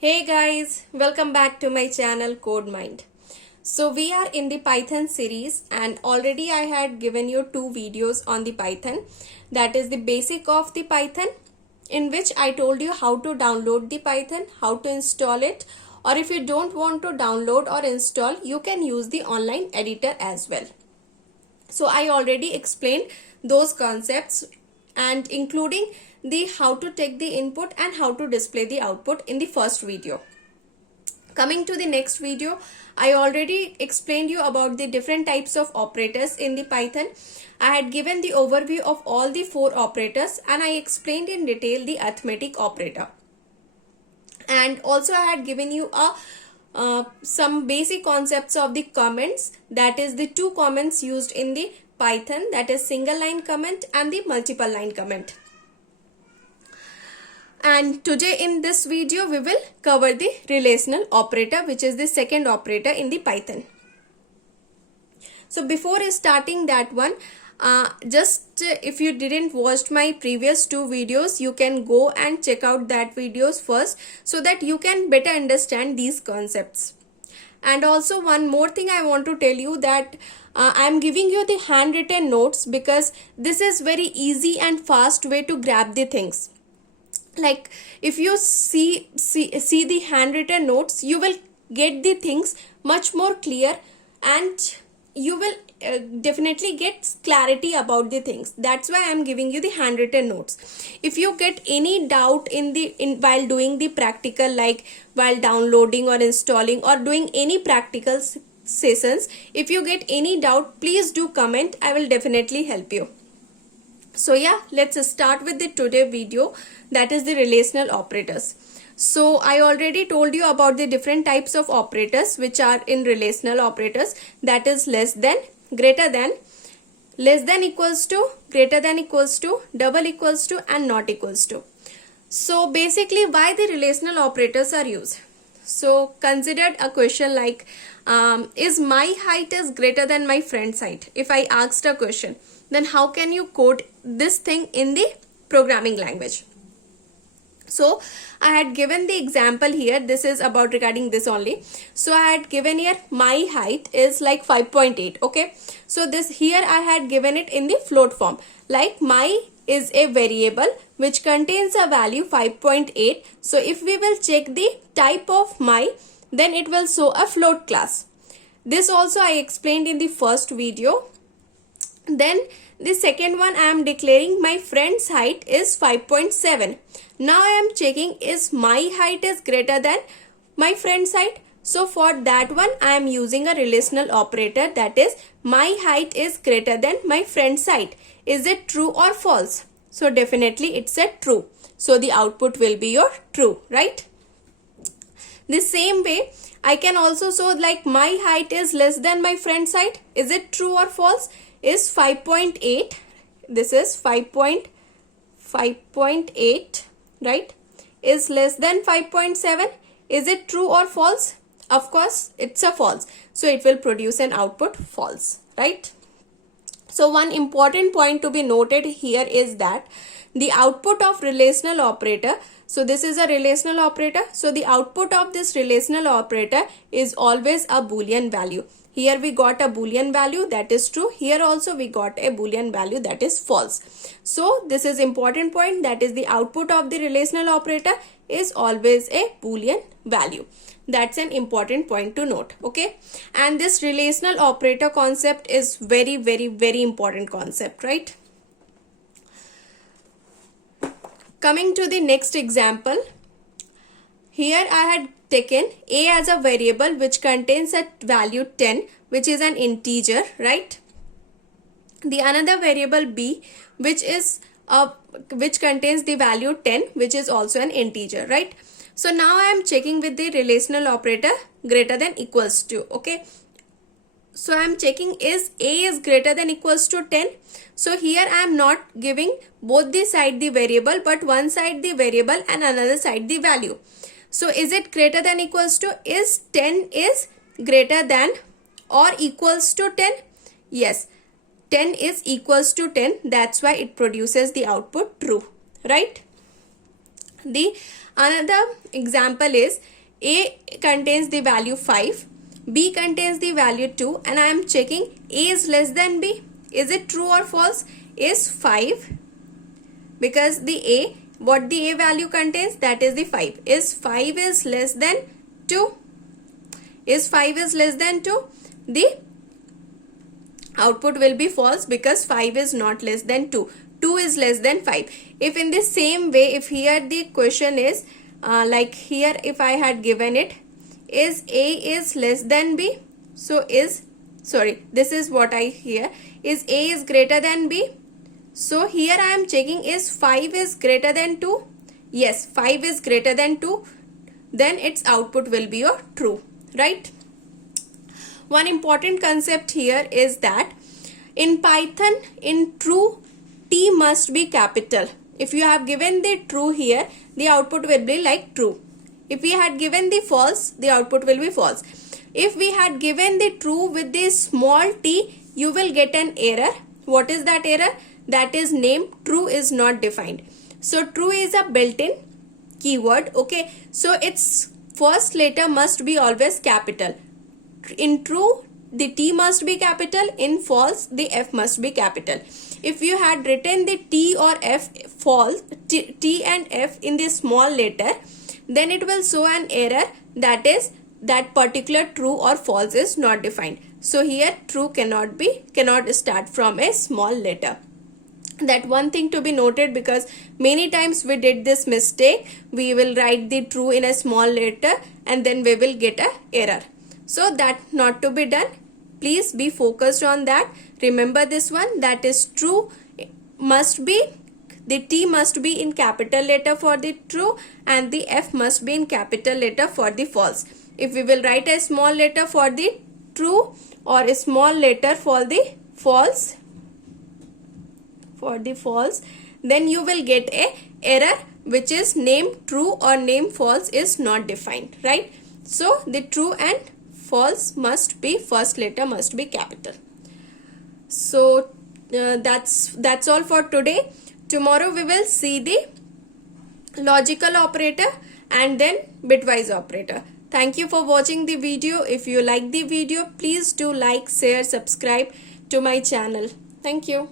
Hey guys, welcome back to my channel CodeMind. So we are in the Python series and already I had given you two videos on the Python. That is the basic of the Python, in which I told you how to download the Python, how to install it, or if you don't want to download or install, you can use the online editor as well. So I already explained those concepts and including the how to take the input and how to display the output in the first video. Coming to the next video, I already explained you about the different types of operators in the Python. I had given the overview of all the four operators and I explained in detail the arithmetic operator. And also I had given you some basic concepts of the comments, that is the two comments used in the Python, that is single line comment and the multiple line comment. And today in this video we will cover the relational operator, which is the second operator in the Python. So before starting that one, if you didn't watch my previous two videos, you can go and check out that videos first so that you can better understand these concepts. And also one more thing I want to tell you, that I am giving you the handwritten notes because this is very easy and fast way to grab the things. Like if you see the handwritten notes, you will get the things much more clear and you will definitely get clarity about the things. That's why I am giving you the handwritten notes. If you get any doubt while doing the practical, like while downloading or installing or doing any practical sessions, if you get any doubt, please do comment. I will definitely help you. So yeah, let's start with the today video, that is the relational operators. So I already told you about the different types of operators which are in relational operators, that is less than, greater than, less than equals to, greater than equals to, double equals to and not equals to. So basically why the relational operators are used. So consider a question like is my height is greater than my friend's height. If I asked a question, then how can you code this thing in the programming language? So I had given the example here. This is about regarding this only. So I had given here my height is like 5.8. Okay. So this here I had given it in the float form. Like my is a variable which contains a value 5.8. So if we will check the type of my, then it will show a float class. This also I explained in the first video. Then the second one, I am declaring my friend's height is 5.7. Now I am checking is my height is greater than my friend's height. So for that one I am using a relational operator, that is my height is greater than my friend's height. Is it true or false? So definitely it's a true. So the output will be your true, right? The same way I can also show like my height is less than my friend's height. Is it true or false? Is 5.8, this is 5.8, right, is less than 5.7. Is it true or false? Of course it's a false, so it will produce an output false, right? So one important point to be noted here is that the output of relational operator, so this is a relational operator, so the output of this relational operator is always a Boolean value. Here we got a Boolean value, that is true. Here also we got a Boolean value, that is false. So this is important point, that is the output of the relational operator is always a Boolean value. That's an important point to note. Okay. And this relational operator concept is very important concept, right? Coming to the next example. Here I had taken a as a variable which contains a value 10, which is an integer, right? The another variable b which contains the value 10, which is also an integer, right? So now I am checking with the relational operator greater than equals to. Okay. So I am checking is a is greater than equals to 10. So here I am not giving both the side the variable, but one side the variable and another side the value. So is it greater than equals to, is 10 is greater than or equals to 10? Yes, 10 is equals to 10. That's why it produces the output true, right? The another example is A contains the value 5, B contains the value 2, and I am checking A is less than B. Is it true or false? Is 5, because the A, what the A value contains, that is the 5. Is 5 is less than 2? Is 5 is less than 2? The output will be false, because 5 is not less than 2. 2 is less than 5. If in the same way, if here the question is like here, if I had given it, is A is less than B? So this is what I hear. Is A is greater than B? So here I am checking, is 5 is greater than 2? Yes, 5 is greater than 2. Then its output will be your true, right? One important concept here is that in Python, in true, T must be capital. If you have given the true here, the output will be like true. If we had given the false, the output will be false. If we had given the true with the small t, you will get an error. What is that error? That is name true is not defined. So true is a built-in keyword. Okay, so its first letter must be always capital. In true, the T must be capital. In false, the F must be capital. If you had written the T or F false, T and F in the small letter, then it will show an error, that is that particular true or false is not defined. So here true cannot start from a small letter. That one thing to be noted, because many times we did this mistake. We will write the true in a small letter and then we will get a error. So that not to be done. Please be focused on that. Remember this one, that is true must be, the T must be in capital letter for the true and the F must be in capital letter for the false. If we will write a small letter for the true or a small letter for the false, then you will get a error which is name true or name false is not defined, right? So the true and false must be, first letter must be capital. So that's all for today. Tomorrow we will see the logical operator and then bitwise operator. Thank you for watching the video. If you like the video, please do like, share, subscribe to my channel. Thank you.